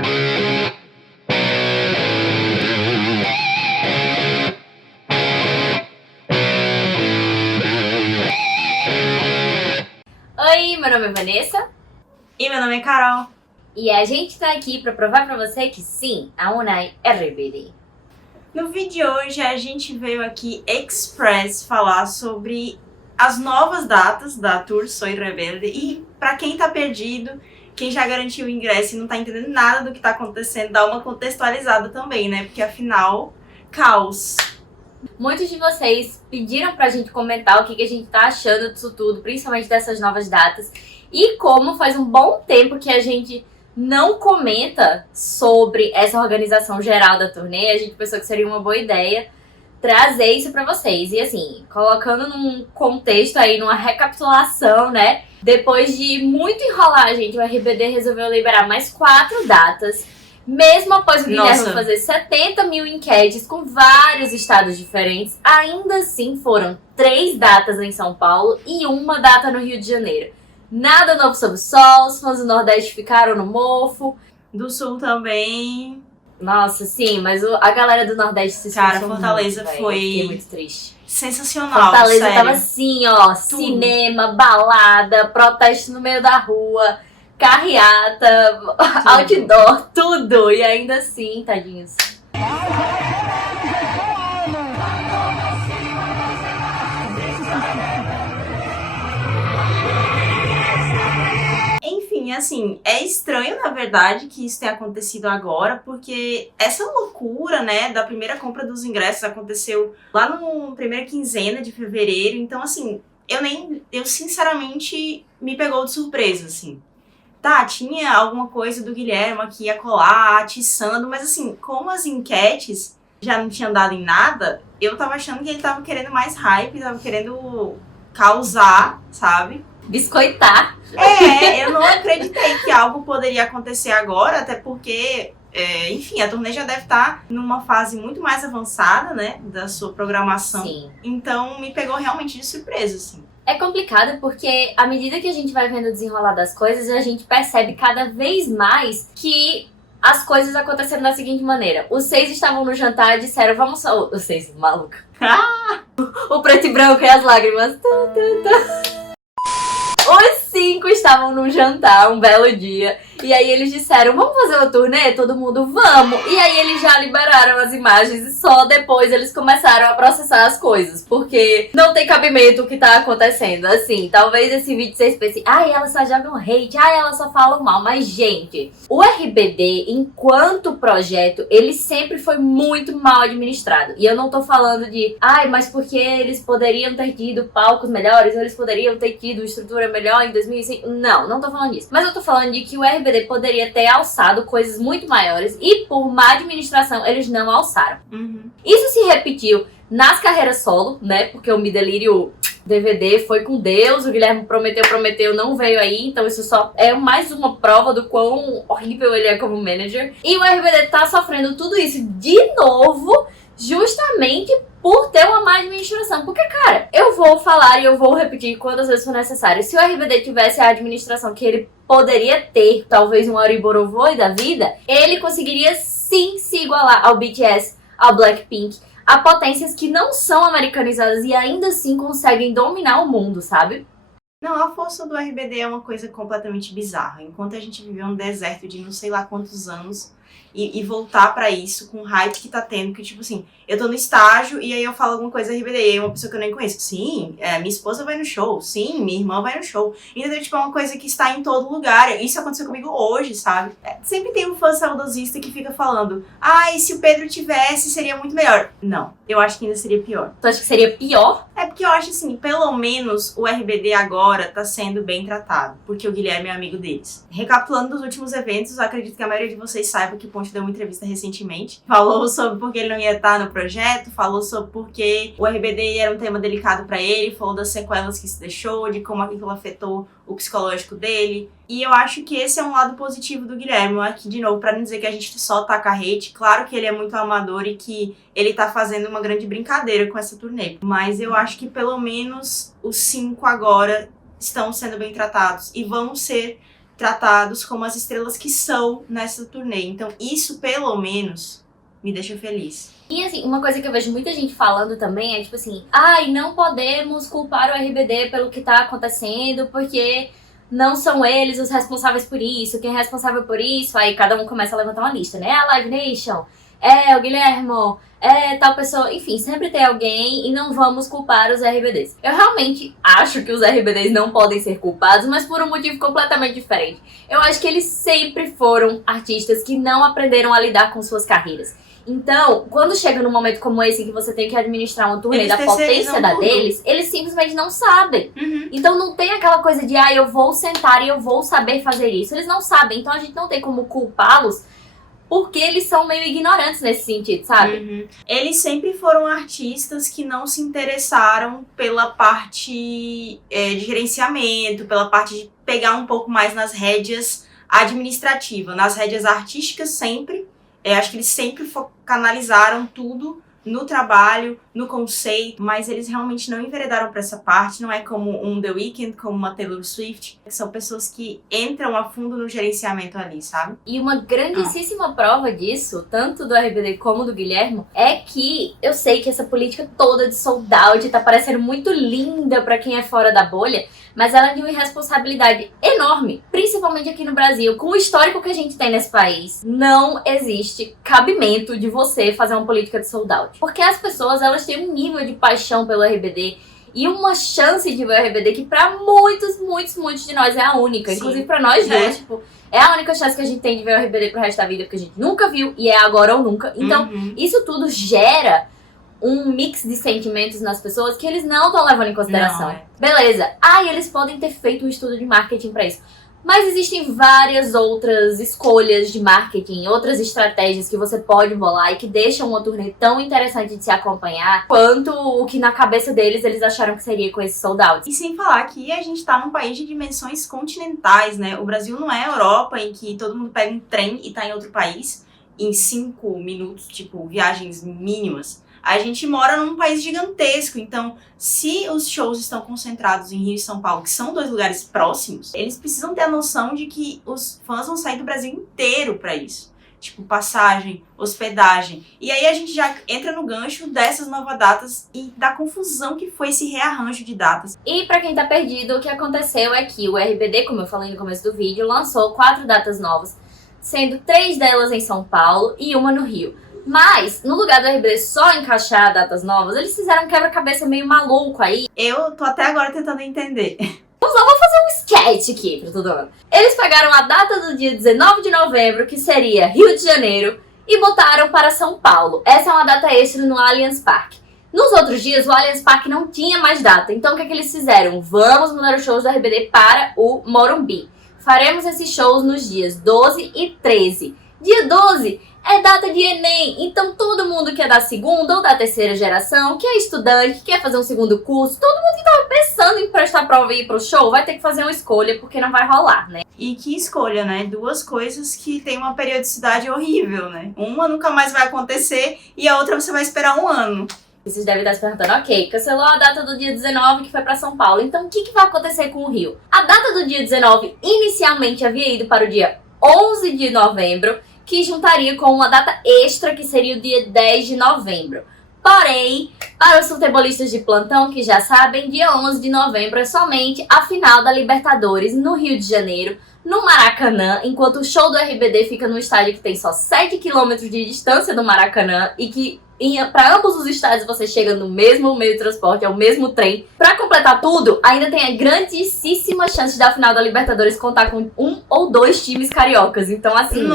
Oi, meu nome é Vanessa. E meu nome é Carol. E a gente tá aqui pra provar pra você que sim, a UNAI é RBD. No vídeo de hoje a gente veio aqui express falar sobre as novas datas da Tour Soy Rebelde. E pra quem tá perdido, quem já garantiu o ingresso e não tá entendendo nada do que tá acontecendo, dá uma contextualizada também, né? Porque afinal, caos. Muitos de vocês pediram pra gente comentar o que a gente tá achando disso tudo, principalmente dessas novas datas. E como faz um bom tempo que a gente não comenta sobre essa organização geral da turnê, a gente pensou que seria uma boa ideia trazer isso pra vocês. E assim, colocando num contexto aí, numa recapitulação, né? Depois de muito enrolar, gente, o RBD resolveu liberar mais 4 datas. Mesmo após o Guilherme fazer 70 mil enquetes com vários estados diferentes, ainda assim foram 3 datas em São Paulo e 1 data no Rio de Janeiro. Nada novo sob o sol, os fãs do Nordeste ficaram no mofo. Do Sul também. Nossa, sim, mas a galera do Nordeste se esforçou muito. Cara, Fortaleza véio. foi Fiquei muito triste. Sensacional, Fortaleza sério. tava assim, ó, Tudo. Cinema, balada, protesto no meio da rua, carreata, outdoor, tudo. E ainda assim, tadinhos. Enfim, assim, é estranho, na verdade, que isso tenha acontecido agora, porque essa loucura, né, da primeira compra dos ingressos aconteceu lá na primeira quinzena de fevereiro. Então, assim, eu sinceramente me pegou de surpresa, assim. Tá, tinha alguma coisa do Guilherme que ia colar, atiçando, mas assim, como as enquetes já não tinham dado em nada, eu tava achando que ele tava querendo mais hype, tava querendo causar, sabe? Biscoitar. Eu não acreditei que algo poderia acontecer agora, até porque, enfim, a turnê já deve estar numa fase muito mais avançada, né, da sua programação. Sim. Então, me pegou realmente de surpresa, assim. É complicado porque à medida que a gente vai vendo o desenrolar das coisas, a gente percebe cada vez mais que as coisas aconteceram da seguinte maneira. Os 6 estavam no jantar e disseram, vamos só... Os 6, maluca. O preto e branco e as lágrimas. Os 5 estavam num jantar, um belo dia. E aí eles disseram, vamos fazer uma turnê? Todo mundo, vamos! E aí eles já liberaram as imagens e só depois eles começaram a processar as coisas. Porque não tem cabimento o que tá acontecendo. Assim, talvez esse vídeo vocês pensem, elas só jogam hate, elas só falam mal. Mas, gente, o RBD, enquanto projeto, ele sempre foi muito mal administrado. E eu não tô falando de, mas porque eles poderiam ter tido palcos melhores, ou eles poderiam ter tido estrutura melhor em 2005. Não tô falando disso. Mas eu tô falando de que o RBD poderia ter alçado coisas muito maiores e por má administração eles não alçaram. Isso se repetiu nas carreiras solo, né? Porque o Me Delírio DVD foi com Deus, o Guilherme prometeu, não veio aí, então isso só é mais uma prova do quão horrível ele é como manager. E o RBD tá sofrendo tudo isso de novo, justamente por ter uma má administração. Porque, cara, eu vou falar e eu vou repetir quantas vezes for necessário. Se o RBD tivesse a administração que ele poderia ter, talvez um Ariborovoi da vida, ele conseguiria sim se igualar ao BTS, ao Blackpink, a potências que não são americanizadas e ainda assim conseguem dominar o mundo, sabe? Não, a força do RBD é uma coisa completamente bizarra. Enquanto a gente viveu um deserto de não sei lá quantos anos e voltar pra isso com o hype que tá tendo, que tipo assim, eu tô no estágio e aí eu falo alguma coisa RBD e aí uma pessoa que eu nem conheço, sim, minha esposa vai no show, sim, minha irmã vai no show. Então, tipo, é uma coisa que está em todo lugar. Isso aconteceu comigo hoje, sabe? Sempre tem um fã saudosista que fica falando, e se o Pedro tivesse, seria muito melhor. Não, eu acho que ainda seria pior. Tu acha que seria pior? É porque eu acho assim, pelo menos o RBD agora tá sendo bem tratado, porque o Guilherme é amigo deles. Recapitulando dos últimos eventos, eu acredito que a maioria de vocês saiba que o Ponte deu uma entrevista recentemente. Falou sobre por que ele não ia estar no projeto, falou sobre por que o RBD era um tema delicado pra ele, falou das sequelas que se deixou, de como aquilo afetou o psicológico dele. E eu acho que esse é um lado positivo do Guilherme. Aqui, de novo, pra não dizer que a gente só taca hate, claro que ele é muito amador e que ele tá fazendo uma grande brincadeira com essa turnê. Mas eu acho que pelo menos os 5 agora estão sendo bem tratados e vão ser tratados como as estrelas que são nessa turnê. Então isso, pelo menos, me deixa feliz. E assim, uma coisa que eu vejo muita gente falando também é tipo assim, ai, não podemos culpar o RBD pelo que tá acontecendo, porque não são eles os responsáveis por isso, quem é responsável por isso, aí cada um começa a levantar uma lista, né? É a Live Nation, é o Guilhermo, é tal pessoa, enfim, sempre tem alguém e não vamos culpar os RBDs. Eu realmente acho que os RBDs não podem ser culpados, mas por um motivo completamente diferente. Eu acho que eles sempre foram artistas que não aprenderam a lidar com suas carreiras. Então, quando chega num momento como esse que você tem que administrar uma turnê da potência da deles, eles simplesmente não sabem. Então não tem aquela coisa de, eu vou sentar e eu vou saber fazer isso. Eles não sabem, então a gente não tem como culpá-los porque eles são meio ignorantes nesse sentido, sabe? Eles sempre foram artistas que não se interessaram pela parte de gerenciamento, pela parte de pegar um pouco mais nas rédeas administrativas, nas rédeas artísticas sempre. Acho que eles sempre canalizaram tudo no trabalho, no conceito, mas eles realmente não enveredaram para essa parte. Não é como um The Weeknd, como uma Taylor Swift. São pessoas que entram a fundo no gerenciamento ali, sabe? E uma grandíssima prova disso, tanto do RBD como do Guilhermo, é que eu sei que essa política toda de sold out tá parecendo muito linda para quem é fora da bolha, mas ela é de uma irresponsabilidade enorme, principalmente aqui no Brasil, com o histórico que a gente tem nesse país. Não existe cabimento de você fazer uma política de sold out. Porque as pessoas, elas têm um nível de paixão pelo RBD e uma chance de ver o RBD que pra muitos de nós é a única. Sim. Inclusive pra nós dois, tipo, é a única chance que a gente tem de ver o RBD pro resto da vida, porque a gente nunca viu e é agora ou nunca. Então, isso tudo gera um mix de sentimentos nas pessoas que eles não estão levando em consideração. Beleza. Eles podem ter feito um estudo de marketing pra isso. Mas existem várias outras escolhas de marketing, outras estratégias que você pode bolar e que deixam uma turnê tão interessante de se acompanhar quanto o que na cabeça deles eles acharam que seria com esse sold out. E sem falar que a gente tá num país de dimensões continentais, né? O Brasil não é a Europa em que todo mundo pega um trem e tá em outro país em 5 minutos, tipo, viagens mínimas. A gente mora num país gigantesco, então se os shows estão concentrados em Rio e São Paulo, que são 2 lugares próximos, eles precisam ter a noção de que os fãs vão sair do Brasil inteiro pra isso. Tipo, passagem, hospedagem. E aí a gente já entra no gancho dessas novas datas e da confusão que foi esse rearranjo de datas. E pra quem tá perdido, o que aconteceu é que o RBD, como eu falei no começo do vídeo, lançou 4 datas novas, sendo 3 delas em São Paulo e uma no Rio. Mas, no lugar do RBD só encaixar datas novas, eles fizeram um quebra-cabeça meio maluco aí. Eu tô até agora tentando entender. Vamos fazer um sketch aqui pra todo mundo. Eles pegaram a data do dia 19 de novembro, que seria Rio de Janeiro, e botaram para São Paulo. Essa é uma data extra no Allianz Parque. Nos outros dias, o Allianz Parque não tinha mais data. Então, o que é que eles fizeram? Vamos mudar os shows do RBD para o Morumbi. Faremos esses shows nos dias 12 e 13. Dia 12 é data de Enem, então todo mundo que é da segunda ou da terceira geração, que é estudante, quer fazer um segundo curso, todo mundo que tava pensando em prestar prova e ir pro show, vai ter que fazer uma escolha, porque não vai rolar, né? E que escolha, né? 2 coisas que tem uma periodicidade horrível, né? Uma nunca mais vai acontecer e a outra você vai esperar 1 ano. Vocês devem estar se perguntando, ok, cancelou a data do dia 19 que foi pra São Paulo, então o que vai acontecer com o Rio? A data do dia 19 inicialmente havia ido para o dia 11 de novembro, que juntaria com uma data extra, que seria o dia 10 de novembro. Porém, para os futebolistas de plantão que já sabem, dia 11 de novembro é somente a final da Libertadores no Rio de Janeiro, no Maracanã, enquanto o show do RBD fica num estádio que tem só 7 km de distância do Maracanã e que para ambos os estádios você chega no mesmo meio de transporte, é o mesmo trem. Para completar tudo, ainda tem a grandíssima chance da final da Libertadores contar com 1 ou 2 times cariocas. Então, assim,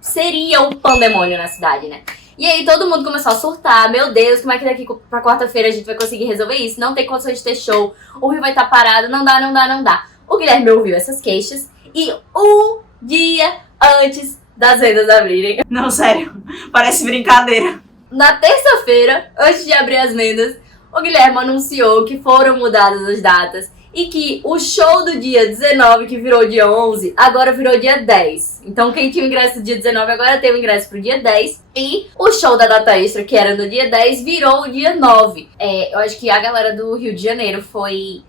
seria um pandemônio na cidade, né? E aí todo mundo começou a surtar. Meu Deus, como é que daqui pra quarta-feira a gente vai conseguir resolver isso? Não tem condições de ter show, o Rio vai estar parado, não dá. O Guilherme ouviu essas queixas e um dia antes das vendas abrirem... Não, sério, parece brincadeira. Na terça-feira, antes de abrir as vendas, o Guilherme anunciou que foram mudadas as datas e que o show do dia 19, que virou dia 11, agora virou dia 10. Então quem tinha o ingresso do dia 19 agora tem o ingresso pro dia 10. E o show da data extra, que era no dia 10, virou o dia 9. Eu acho que a galera do Rio de Janeiro foi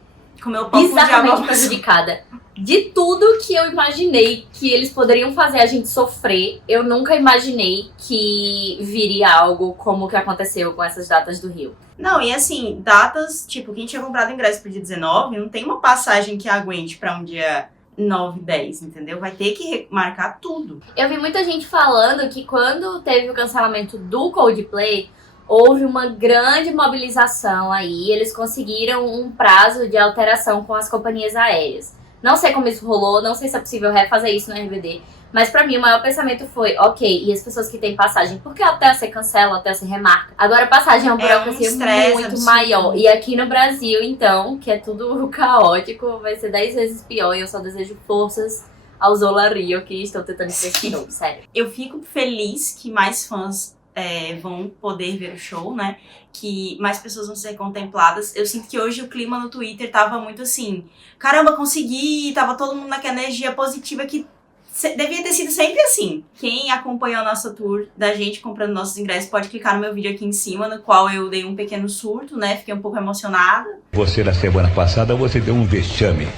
bizarramente prejudicada. De tudo que eu imaginei que eles poderiam fazer a gente sofrer, eu nunca imaginei que viria algo como o que aconteceu com essas datas do Rio. Não, e assim, datas, tipo, quem tinha comprado ingresso pro dia 19, não tem uma passagem que aguente pra um dia 9, 10, entendeu? Vai ter que marcar tudo. Eu vi muita gente falando que quando teve o cancelamento do Coldplay, houve uma grande mobilização aí, eles conseguiram um prazo de alteração com as companhias aéreas. Não sei como isso rolou, não sei se é possível refazer isso no RBD, mas pra mim o maior pensamento foi, ok, e as pessoas que têm passagem, por que hotel você cancela, hotel você remarca? Agora passagem é uma burocracia muito absurdo. maior. E aqui no Brasil, então, que é tudo caótico, vai ser 10 vezes pior, e eu só desejo forças aos Olario que estão tentando investir de novo, sério. Eu fico feliz que mais fãs vão poder ver o show, né? Que mais pessoas vão ser contempladas. Eu sinto que hoje o clima no Twitter tava muito assim, caramba, consegui, tava todo mundo naquela energia positiva que devia ter sido sempre assim. Quem acompanhou a nossa tour da gente comprando nossos ingressos pode clicar no meu vídeo aqui em cima, no qual eu dei um pequeno surto, né? Fiquei um pouco emocionada. Você, na semana passada, você deu um vexame.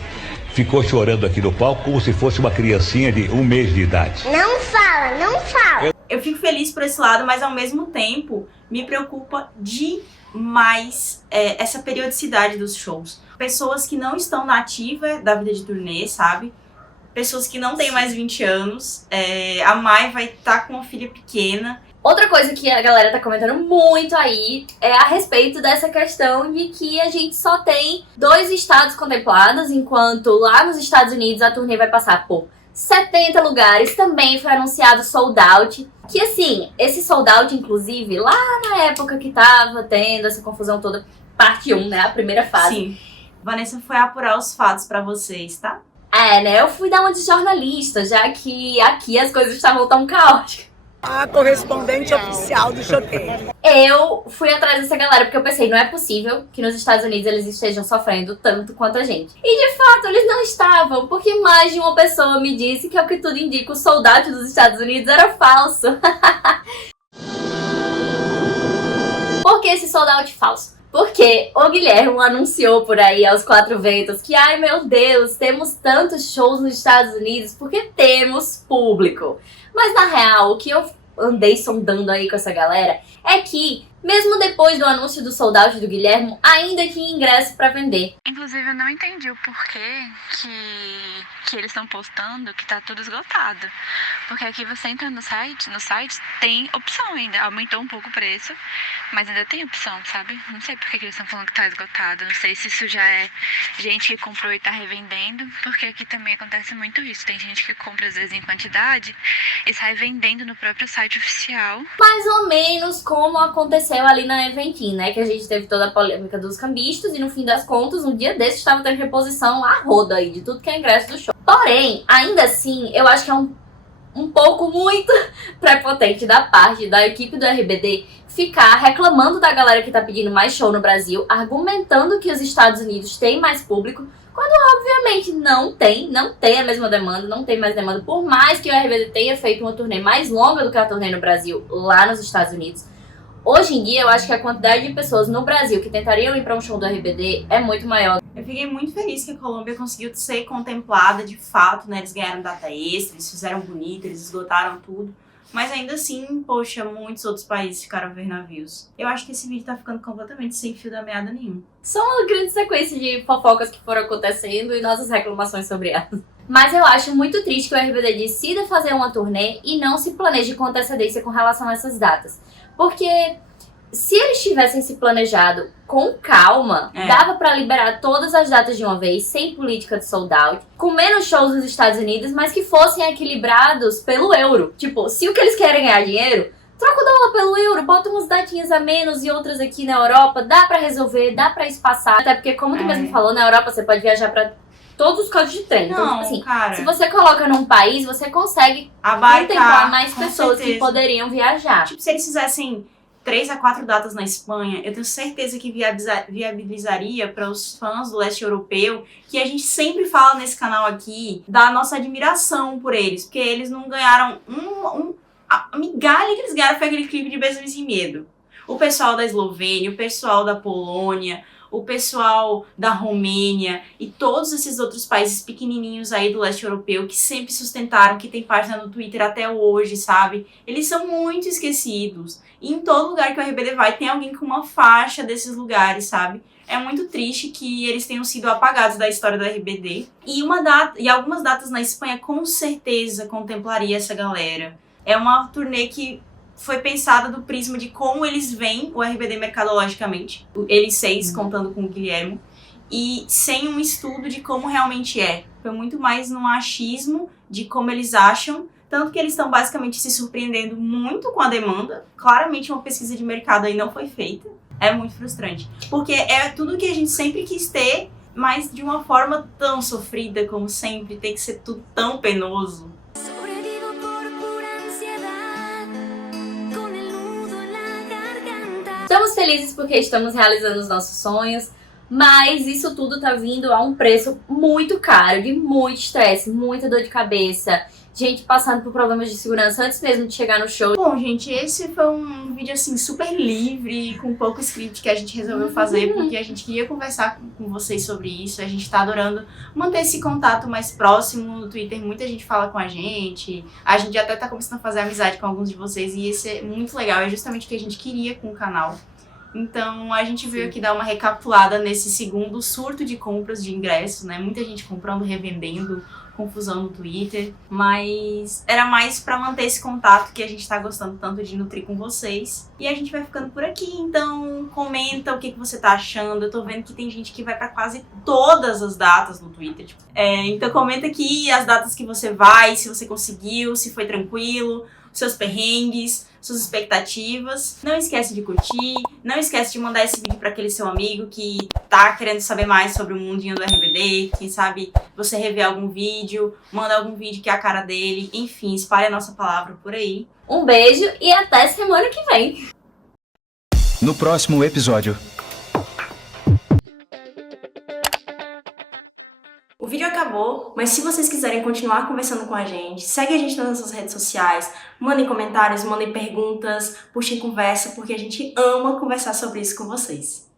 Ficou chorando aqui no palco como se fosse uma criancinha de 1 mês de idade. Não fala, não fala. Eu fico feliz por esse lado, mas ao mesmo tempo me preocupa demais essa periodicidade dos shows. Pessoas que não estão na ativa da vida de turnê, sabe? Pessoas que não têm mais 20 anos. A Mai vai estar com uma filha pequena. Outra coisa que a galera tá comentando muito aí é a respeito dessa questão de que a gente só tem 2 estados contemplados, enquanto lá nos Estados Unidos a turnê vai passar por 70 lugares. Também foi anunciado sold out. Que assim, esse sold out, inclusive, lá na época que tava tendo essa confusão toda, parte 1, né? A primeira fase. Sim. Vanessa foi apurar os fatos pra vocês, tá? Né? Eu fui dar uma de jornalista, já que aqui as coisas estavam tão caóticas. A correspondente oficial do Choquei. Eu fui atrás dessa galera porque eu pensei, não é possível que nos Estados Unidos eles estejam sofrendo tanto quanto a gente. E de fato eles não estavam, porque mais de uma pessoa me disse que, ao que tudo indica, o soldado dos Estados Unidos era falso. Por que esse sold out falso? Porque o Guilherme anunciou por aí aos 4 ventos que, ai meu Deus, temos tantos shows nos Estados Unidos porque temos público. Mas na real, o que eu andei sondando aí com essa galera é que, mesmo depois do anúncio do sold out do Guilherme, ainda tinha ingresso pra vender. Inclusive, eu não entendi o porquê que eles estão postando que tá tudo esgotado. Porque aqui você entra no site tem opção ainda. Aumentou um pouco o preço, mas ainda tem opção, sabe? Não sei por que eles estão falando que tá esgotado. Não sei se isso já é gente que comprou e tá revendendo, porque aqui também acontece muito isso. Tem gente que compra às vezes em quantidade e sai vendendo no próprio site oficial. Mais ou menos como aconteceu ali na Eventim, né? Que a gente teve toda a polêmica dos cambistas e no fim das contas, um dia desses estava tendo reposição a roda aí de tudo que é ingresso do show. Porém, ainda assim, eu acho que é um pouco muito prepotente da parte da equipe do RBD ficar reclamando da galera que tá pedindo mais show no Brasil, argumentando que os Estados Unidos têm mais público, quando obviamente não tem a mesma demanda, não tem mais demanda. Por mais que o RBD tenha feito uma turnê mais longa do que a turnê no Brasil lá nos Estados Unidos, hoje em dia eu acho que a quantidade de pessoas no Brasil que tentariam ir pra um show do RBD é muito maior. Eu fiquei muito feliz que a Colômbia conseguiu ser contemplada de fato, né? Eles ganharam data extra, eles fizeram bonito, eles esgotaram tudo. Mas ainda assim, poxa, muitos outros países ficaram a ver navios. Eu acho que esse vídeo tá ficando completamente sem fio da meada nenhum. Só uma grande sequência de fofocas que foram acontecendo e nossas reclamações sobre elas. Mas eu acho muito triste que o RBD decida fazer uma turnê e não se planeje com antecedência com relação a essas datas. Porque se eles tivessem se planejado com calma, dava pra liberar todas as datas de uma vez, sem política de sold out, com menos shows nos Estados Unidos, mas que fossem equilibrados pelo euro. Tipo, se o que eles querem é ganhar dinheiro, troca o dólar pelo euro, bota umas datinhas a menos e outras aqui na Europa, dá pra resolver, dá pra espaçar. Até porque, como tu mesmo falou, na Europa você pode viajar pra todos os códigos de trem. Então, Não, tipo assim, cara, se você coloca num país, você consegue contemplar mais pessoas que poderiam viajar. Tipo, se eles fizessem 3 a 4 datas na Espanha, eu tenho certeza que viabilizaria para os fãs do leste europeu, que a gente sempre fala nesse canal aqui, da nossa admiração por eles, porque eles não ganharam a migalha que eles ganharam foi aquele clipe de Beijo Sem Medo. O pessoal da Eslovênia, o pessoal da Polônia, o pessoal da Romênia e todos esses outros países pequenininhos aí do leste europeu que sempre sustentaram, que tem página no Twitter até hoje, sabe? Eles são muito esquecidos. E em todo lugar que o RBD vai, tem alguém com uma faixa desses lugares, sabe? É muito triste que eles tenham sido apagados da história do RBD. E algumas datas na Espanha com certeza contemplaria essa galera. É uma turnê que foi pensada do prisma de como eles veem o RBD mercadologicamente. Eles 6, contando com o Guilherme. E sem um estudo de como realmente é. Foi muito mais no achismo de como eles acham. Tanto que eles estão basicamente se surpreendendo muito com a demanda. Claramente uma pesquisa de mercado aí não foi feita. É muito frustrante. Porque é tudo que a gente sempre quis ter, mas de uma forma tão sofrida como sempre. Tem que ser tudo tão penoso. Estamos felizes porque estamos realizando os nossos sonhos, mas isso tudo tá vindo a um preço muito caro, de muito estresse, muita dor de cabeça, gente passando por problemas de segurança antes mesmo de chegar no show. Bom, gente, esse foi um vídeo assim super livre, com pouco script que a gente resolveu fazer, porque a gente queria conversar com vocês sobre isso. A gente tá adorando manter esse contato mais próximo no Twitter. Muita gente fala com a gente já até tá começando a fazer amizade com alguns de vocês, e esse é muito legal, é justamente o que a gente queria com o canal. Então a gente veio aqui dar uma recapitulada nesse segundo surto de compras de ingressos, né? Muita gente comprando, revendendo, confusão no Twitter, mas era mais pra manter esse contato que a gente tá gostando tanto de nutrir com vocês. E a gente vai ficando por aqui, então comenta o que você tá achando. Eu tô vendo que tem gente que vai pra quase todas as datas no Twitter. Então comenta aqui as datas que você vai, se você conseguiu, se foi tranquilo, seus perrengues, suas expectativas. Não esquece de curtir, não esquece de mandar esse vídeo para aquele seu amigo que tá querendo saber mais sobre o mundinho do RBD, quem sabe você rever algum vídeo, manda algum vídeo que é a cara dele, enfim, espalhe a nossa palavra por aí. Um beijo e até semana que vem! No próximo episódio. O vídeo acabou, mas se vocês quiserem continuar conversando com a gente, segue a gente nas nossas redes sociais, mandem comentários, mandem perguntas, puxem conversa, porque a gente ama conversar sobre isso com vocês.